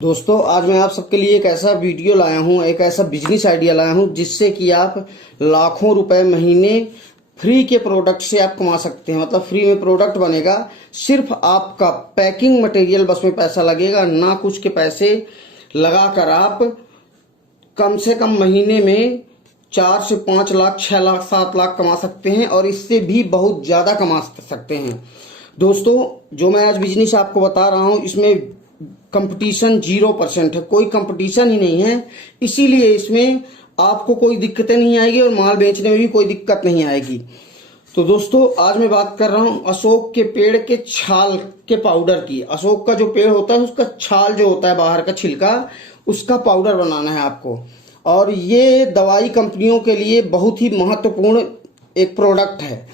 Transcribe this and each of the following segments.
दोस्तों, आज मैं आप सबके लिए एक ऐसा वीडियो लाया हूं, एक ऐसा बिजनेस आइडिया लाया हूं जिससे कि आप लाखों रुपए महीने फ्री के प्रोडक्ट से आप कमा सकते हैं। मतलब फ्री में प्रोडक्ट बनेगा, सिर्फ आपका पैकिंग मटेरियल बस में पैसा लगेगा, ना कुछ के पैसे लगाकर आप कम से कम महीने में 4 से 5 लाख, 6 लाख, 7 लाख कमा सकते हैं और इससे भी बहुत ज़्यादा कमा सकते हैं। दोस्तों, जो मैं आज बिजनेस आपको बता रहा हूं इसमें कंपटीशन 0% है, कोई कंपटीशन ही नहीं है। इसीलिए इसमें आपको कोई दिक्कतें नहीं आएगी और माल बेचने में भी कोई दिक्कत नहीं आएगी। तो दोस्तों, आज मैं बात कर रहा हूं अशोक के पेड़ के छाल के पाउडर की। अशोक का जो पेड़ होता है उसका छाल जो होता है, बाहर का छिलका, उसका पाउडर बनाना है आपको। और ये दवाई कंपनियों के लिए बहुत ही महत्वपूर्ण एक प्रोडक्ट है।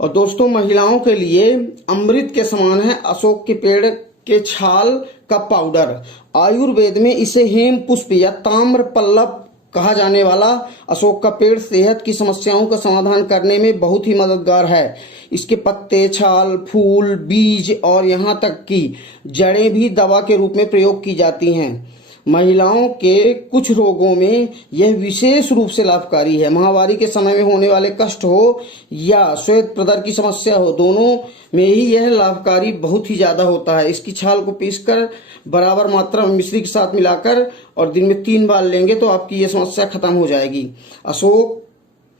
और दोस्तों, महिलाओं के लिए अमृत के समान है अशोक के पेड़ के छाल का पाउडर। आयुर्वेद में इसे हेम पुष्प या ताम्र पल्लव कहा जाने वाला अशोक का पेड़ सेहत की समस्याओं का समाधान करने में बहुत ही मददगार है। इसके पत्ते, छाल, फूल, बीज और यहाँ तक कि जड़ें भी दवा के रूप में प्रयोग की जाती हैं। महिलाओं के कुछ रोगों में यह विशेष रूप से लाभकारी है। महामारी के समय में होने वाले कष्ट हो या श्वेत प्रदर की समस्या हो, दोनों में ही यह लाभकारी बहुत ही ज्यादा होता है। इसकी छाल को पीसकर बराबर मात्रा में मिश्री के साथ मिलाकर और दिन में 3 बार लेंगे तो आपकी यह समस्या खत्म हो जाएगी। अशोक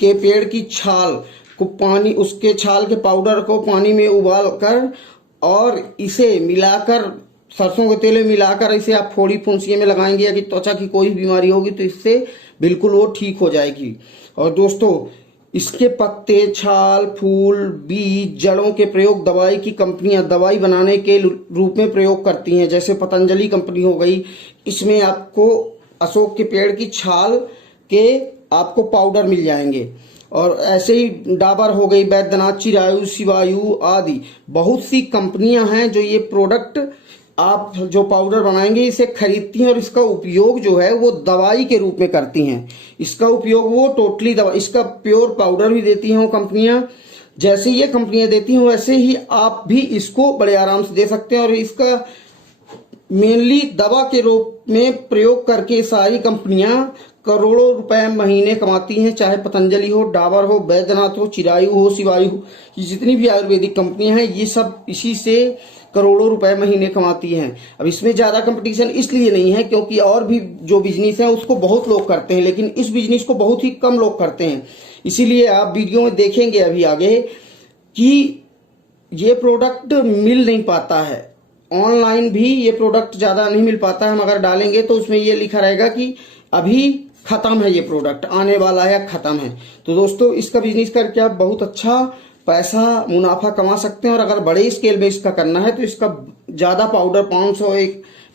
के पेड़ की छाल को उसके छाल के पाउडर को पानी में उबाल कर और इसे मिलाकर, सरसों के तेल में मिलाकर इसे आप फोड़ी फुंसिए में लगाएंगे या कि त्वचा की कोई बीमारी होगी तो इससे बिल्कुल वो ठीक हो जाएगी। और दोस्तों, इसके पत्ते, छाल, फूल, बीज, जड़ों के प्रयोग दवाई की कंपनियां दवाई बनाने के रूप में प्रयोग करती हैं। जैसे पतंजलि कंपनी हो गई, इसमें आपको अशोक के पेड़ की छाल के आपको पाउडर मिल जाएंगे। और ऐसे ही डाबर हो गई, बैद्यनाथ, चिरायु, शिवायु आदि बहुत सी कंपनियां हैं जो ये प्रोडक्ट, आप जो पाउडर बनाएंगे इसे खरीदती हैं और इसका उपयोग जो है वो दवाई के रूप में करती हैं। इसका उपयोग वो टोटली दवा, इसका प्योर पाउडर भी देती हैं वो कंपनियां। जैसे ये कंपनियां देती हैं वैसे ही आप भी इसको बड़े आराम से दे सकते हैं। और इसका मेनली दवा के रूप में प्रयोग करके सारी कंपनियां करोड़ों रुपए महीने कमाती हैं। चाहे पतंजलि हो, डाबर हो, बैद्यनाथ हो, चिरायु हो, शिवायु हो, ये जितनी भी आयुर्वेदिक कंपनियां हैं ये सब इसी से करोड़ों रुपए महीने कमाती हैं। अब इसमें ज्यादा कंपटीशन इसलिए नहीं है क्योंकि और भी जो बिजनेस है उसको बहुत लोग करते हैं, लेकिन इस बिजनेस को बहुत ही कम लोग करते हैं। इसीलिए आप वीडियो में देखेंगे अभी आगे कि ये प्रोडक्ट मिल नहीं पाता है, ऑनलाइन भी ये प्रोडक्ट ज्यादा नहीं मिल पाता है। हम अगर डालेंगे तो उसमें ये लिखा रहेगा कि अभी खत्म है, ये प्रोडक्ट आने वाला है, खत्म है। तो दोस्तों, इसका बिजनेस करके आप बहुत अच्छा पैसा मुनाफा कमा सकते हैं। और अगर बड़े स्केल में इसका करना है तो इसका ज्यादा पाउडर 500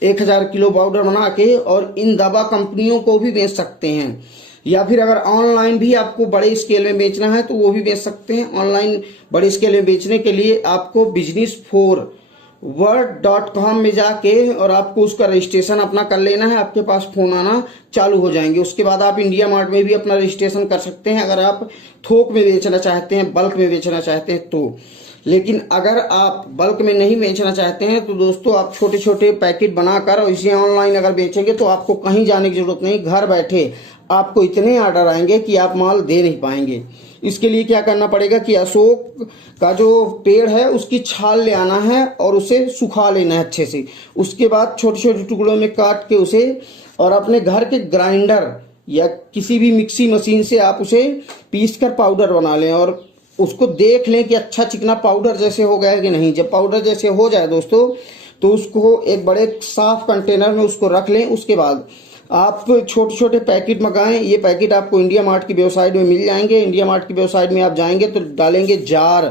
1000 किलो पाउडर बना के और इन दवा कंपनियों को भी बेच सकते हैं। या फिर अगर ऑनलाइन भी आपको बड़े स्केल में बेचना है तो वो भी बेच सकते हैं। ऑनलाइन बड़े स्केल में बेचने के लिए आपको business4word.com में जाके और आपको उसका रजिस्ट्रेशन अपना कर लेना है। आपके पास फोन आना चालू हो जाएंगे। उसके बाद आप इंडिया मार्ट में भी अपना रजिस्ट्रेशन कर सकते हैं अगर आप थोक में बेचना चाहते हैं, बल्क में बेचना चाहते हैं तो। लेकिन अगर आप बल्क में नहीं बेचना चाहते हैं तो दोस्तों, आप छोटे छोटे पैकेट बनाकर और इसे ऑनलाइन अगर बेचेंगे तो आपको कहीं जाने की जरूरत नहीं, घर बैठे आपको इतने ऑर्डर आएंगे कि आप माल दे नहीं पाएंगे। इसके लिए क्या करना पड़ेगा कि अशोक का जो पेड़ है उसकी छाल ले आना है और उसे सुखा लेना है अच्छे से। उसके बाद छोटे छोटे टुकड़ों में काट के उसे और अपने घर के ग्राइंडर या किसी भी मिक्सी मशीन से आप उसे पीस कर पाउडर बना लें और उसको देख लें कि अच्छा चिकना पाउडर जैसे हो गया है कि नहीं। जब पाउडर जैसे हो जाए दोस्तों तो उसको एक बड़े साफ कंटेनर में उसको रख लें। उसके बाद आप छोटे छोटे पैकेट मंगाएं। ये पैकेट आपको इंडिया मार्ट की वेबसाइट में मिल जाएंगे। इंडिया मार्ट की वेबसाइट में आप जाएंगे तो डालेंगे जार,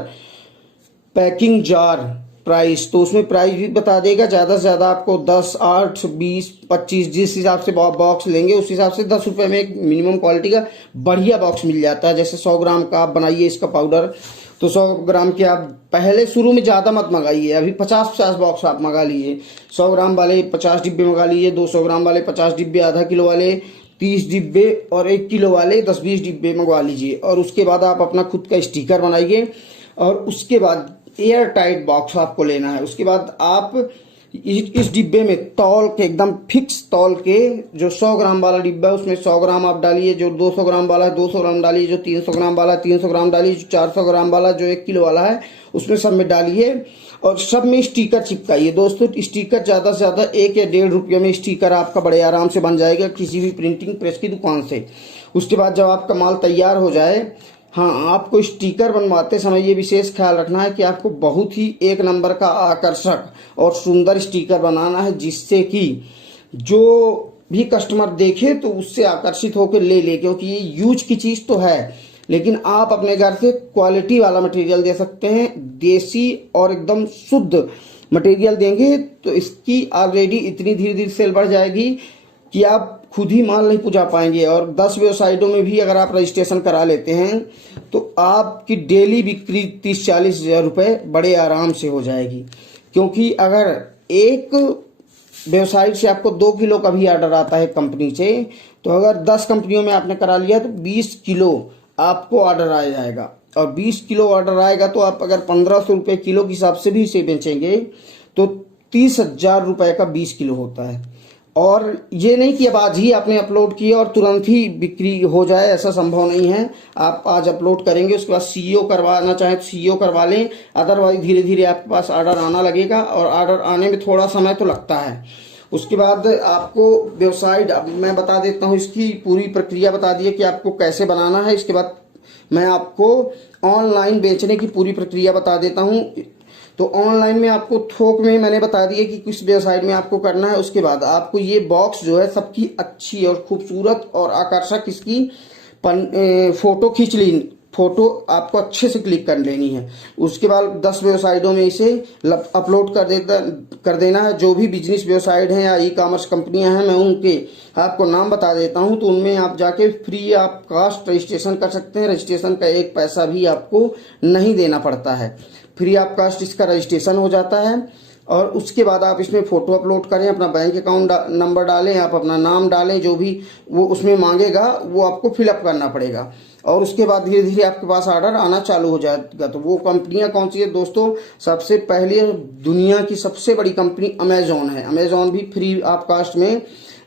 पैकिंग जार प्राइस, तो उसमें प्राइस भी बता देगा। ज्यादा से ज्यादा आपको 10, 8, 20, 25 जिस हिसाब से बॉक्स लेंगे उस हिसाब से 10 रुपए में एक मिनिमम क्वालिटी का बढ़िया बॉक्स मिल जाता है। जैसे 100 ग्राम का आप बनाइए इसका पाउडर तो 100 ग्राम के आप पहले शुरू में ज्यादा मत मंगाइए, अभी 50-50 बॉक्स आप मंगा लीजिए। 100 ग्राम वाले 50 डिब्बे मंगा लीजिए, 200 ग्राम वाले 50 डिब्बे, आधा किलो वाले 30 डिब्बे और 1 किलो वाले 10-20 डिब्बे मंगवा लीजिए। और उसके बाद आप अपना खुद का स्टिकर बनाइए और उसके बाद एयर टाइट बॉक्स आपको लेना है। उसके बाद आप इस डिब्बे में तौल के एकदम फिक्स तौल के, जो 100 ग्राम वाला डिब्बा है उसमें 100 ग्राम आप डालिए, जो 200 ग्राम वाला है 200 ग्राम डालिए, जो 300 ग्राम वाला है 300 ग्राम डालिए, जो 400 ग्राम वाला जो 1 किलो वाला है उसमें सब में डालिए और सब में स्टिकर चिपकाइए। दोस्तों स्टिकर ज़्यादा से ज़्यादा 1 या 1.5 रुपये में स्टिकर आपका बड़े आराम से बन जाएगा किसी भी प्रिंटिंग प्रेस की दुकान से। उसके बाद जब आपका माल तैयार हो जाए, हाँ, आपको स्टिकर बनवाते समय ये विशेष ख्याल रखना है कि आपको बहुत ही 1 नंबर का आकर्षक और सुंदर स्टिकर बनाना है, जिससे कि जो भी कस्टमर देखे तो उससे आकर्षित होकर ले ले, क्योंकि ये यूज की चीज़ तो है, लेकिन आप अपने घर से क्वालिटी वाला मटेरियल दे सकते हैं। देसी और एकदम शुद्ध मटेरियल देंगे तो इसकी ऑलरेडी इतनी धीरे धीरे सेल बढ़ जाएगी कि आप खुद ही माल नहीं पहुंचा पाएंगे। और 10 वेबसाइटों में भी अगर आप रजिस्ट्रेशन करा लेते हैं तो आपकी डेली बिक्री 30-40 हज़ार रुपये बड़े आराम से हो जाएगी। क्योंकि अगर एक वेबसाइट से आपको 2 किलो का भी ऑर्डर आता है कंपनी से, तो अगर 10 कंपनियों में आपने करा लिया तो 20 किलो आपको ऑर्डर आ जाएगा। और 20 किलो ऑर्डर आएगा तो आप अगर 1500 रुपये किलो के हिसाब से भी इसे बेचेंगे तो 30,000 रुपये का 20 किलो होता है। और ये नहीं कि अब आज ही आपने अपलोड किया और तुरंत ही बिक्री हो जाए, ऐसा संभव नहीं है। आप आज अपलोड करेंगे, उसके बाद सीईओ करवाना चाहें तो सीईओ करवा लें, अदरवाइज धीरे धीरे आपके पास ऑर्डर आना लगेगा और ऑर्डर आने में थोड़ा समय तो लगता है। उसके बाद आपको वेबसाइट, अब मैं बता देता हूँ इसकी पूरी प्रक्रिया बता दी है कि आपको कैसे बनाना है। इसके बाद मैं आपको ऑनलाइन बेचने की पूरी प्रक्रिया बता देता हूँ। तो ऑनलाइन में आपको थोक में मैंने बता दिया कि किस वेबसाइट में आपको करना है। उसके बाद आपको ये बॉक्स जो है सबकी अच्छी और खूबसूरत और आकर्षक इसकी फोटो खींच ली, फोटो आपको अच्छे से क्लिक कर लेनी है। उसके बाद 10 वेबसाइटों में इसे अपलोड कर देना है। जो भी बिजनेस वेबसाइट हैं या ई कॉमर्स कंपनियां हैं, मैं उनके आपको नाम बता देता हूं, तो उनमें आप जाके फ्री आप कास्ट रजिस्ट्रेशन कर सकते हैं। रजिस्ट्रेशन का 1 पैसा भी आपको नहीं देना पड़ता है, फ्री ऑफ कास्ट इसका रजिस्ट्रेशन हो जाता है। और उसके बाद आप इसमें फ़ोटो अपलोड करें, अपना बैंक अकाउंट नंबर डालें, आप अपना नाम डालें, जो भी वो उसमें मांगेगा वो आपको फिलअप करना पड़ेगा। और उसके बाद धीरे धीरे आपके पास ऑर्डर आना चालू हो जाएगा। तो वो कंपनियां कौन सी है दोस्तों? सबसे पहले दुनिया की सबसे बड़ी कंपनी अमेजॉन है। अमेजॉन भी फ्री ऑफ कास्ट में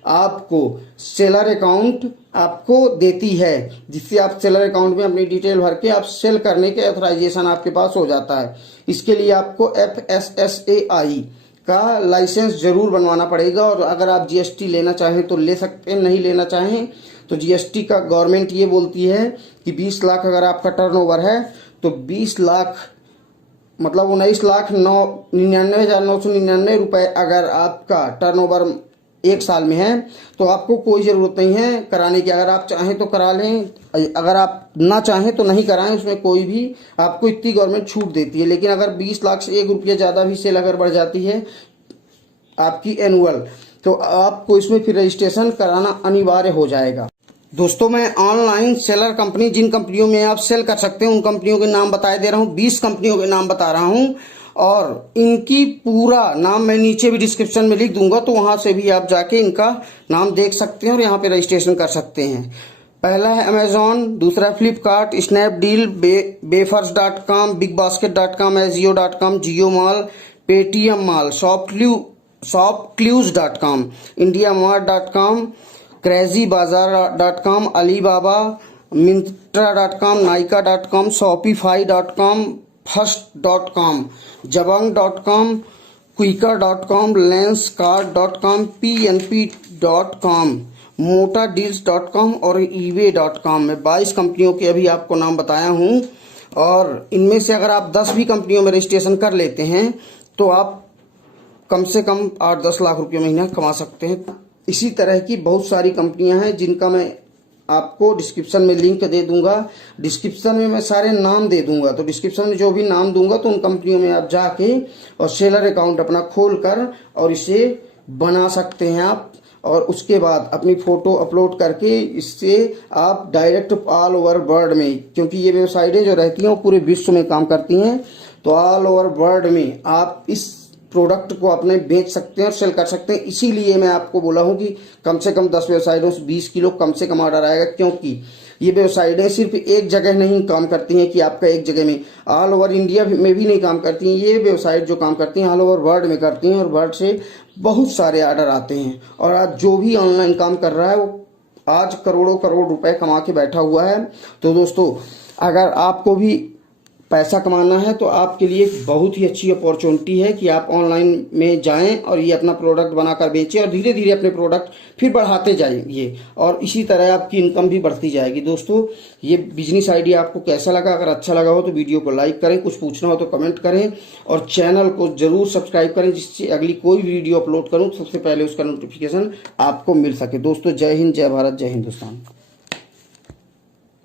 आपको सेलर अकाउंट आपको देती है, जिससे आप सेलर अकाउंट में अपनी डिटेल भर के आप सेल करने के ऑथराइजेशन आपके पास हो जाता है। इसके लिए आपको FSSAI का लाइसेंस जरूर बनवाना पड़ेगा। और अगर आप GST लेना चाहें तो ले सकते हैं, नहीं लेना चाहें तो GST का गवर्नमेंट ये बोलती है कि 20 लाख अगर आपका टर्नओवर है तो 20 लाख मतलब 19,99,999 रुपये अगर आपका टर्नओवर 1 साल में है तो आपको कोई ज़रूरत नहीं है कराने की। अगर आप चाहें तो करा लें, अगर आप ना चाहें तो नहीं कराएं, उसमें कोई भी आपको इतनी गवर्नमेंट छूट देती है। लेकिन अगर 20 लाख से 1 रुपया ज़्यादा भी सेल अगर बढ़ जाती है आपकी एनुअल, तो आपको इसमें फिर रजिस्ट्रेशन कराना अनिवार्य हो जाएगा। दोस्तों मैं ऑनलाइन सेलर कंपनी, जिन कंपनियों में आप सेल कर सकते हैं उन कंपनियों के नाम बताए दे रहा हूँ। 20 कंपनियों के नाम बता रहा हूँ और इनकी पूरा नाम मैं नीचे भी डिस्क्रिप्शन में लिख दूंगा, तो वहां से भी आप जाके इनका नाम देख सकते हैं और यहाँ पे रजिस्ट्रेशन कर सकते हैं। पहला है अमेजॉन, दूसरा फ्लिपकार्ट, स्नैपडील, बेफर्स.com, बिगबास्केट.com, एजियो.com, जियो माल, पेटीएम माल, शॉपक्लूज.com, इंडियामार्ट.com, क्रेजीबाजार.com, अलीबाबा, मिंत्रा.com, नाइका.com, शॉपिफाई.com, फर्स्ट.com, जबंग.com, क्विकर.com, लेंसकार्ट.com, pnp.com, मोटाडील्स.com और ईबे.com। मैं 22 कंपनियों के अभी आपको नाम बताया हूँ और इनमें से अगर आप 10 भी कंपनियों में रजिस्ट्रेशन कर लेते हैं तो आप कम से कम 8-10 लाख रुपये महीना कमा सकते हैं। इसी तरह की बहुत सारी कंपनियां हैं जिनका मैं आपको डिस्क्रिप्शन में लिंक दे दूंगा। डिस्क्रिप्शन में मैं सारे नाम दे दूंगा, तो डिस्क्रिप्शन में जो भी नाम दूंगा तो उन कंपनियों में आप जाके और सेलर अकाउंट अपना खोल कर और इसे बना सकते हैं आप। और उसके बाद अपनी फोटो अपलोड करके इससे आप डायरेक्ट ऑल ओवर वर्ल्ड में, क्योंकि ये वेबसाइटें जो रहती हैं वो पूरे विश्व में काम करती हैं, तो ऑल ओवर वर्ल्ड में आप इस प्रोडक्ट को अपने बेच सकते हैं और सेल कर सकते हैं। इसीलिए मैं आपको बोला हूं कि कम से कम 10 वेबसाइटों से 20 किलो कम से कम ऑर्डर आएगा, क्योंकि ये वेबसाइटें सिर्फ एक जगह नहीं काम करती हैं कि आपका एक जगह में, ऑल ओवर इंडिया में भी नहीं काम करती हैं। ये वेबसाइट जो काम करती हैं ऑल ओवर वर्ल्ड में करती हैं और वर्ल्ड से बहुत सारे ऑर्डर आते हैं। और आज जो भी ऑनलाइन काम कर रहा है वो आज करोड़ों करोड़ रुपए कमा के बैठा हुआ है। तो दोस्तों, अगर आपको भी पैसा कमाना है तो आपके लिए बहुत ही अच्छी अपॉर्चुनिटी है कि आप ऑनलाइन में जाएं और ये अपना प्रोडक्ट बनाकर बेचें और धीरे धीरे अपने प्रोडक्ट फिर बढ़ाते जाएंगे और इसी तरह आपकी इनकम भी बढ़ती जाएगी। दोस्तों, ये बिजनेस आइडिया आपको कैसा लगा? अगर अच्छा लगा हो तो वीडियो को लाइक करें, कुछ पूछना हो तो कमेंट करें और चैनल को जरूर सब्सक्राइब करें, जिससे अगली कोई वीडियो अपलोड करूँ सबसे पहले उसका नोटिफिकेशन आपको मिल सके। दोस्तों, जय हिंद, जय भारत, जय हिंदुस्तान।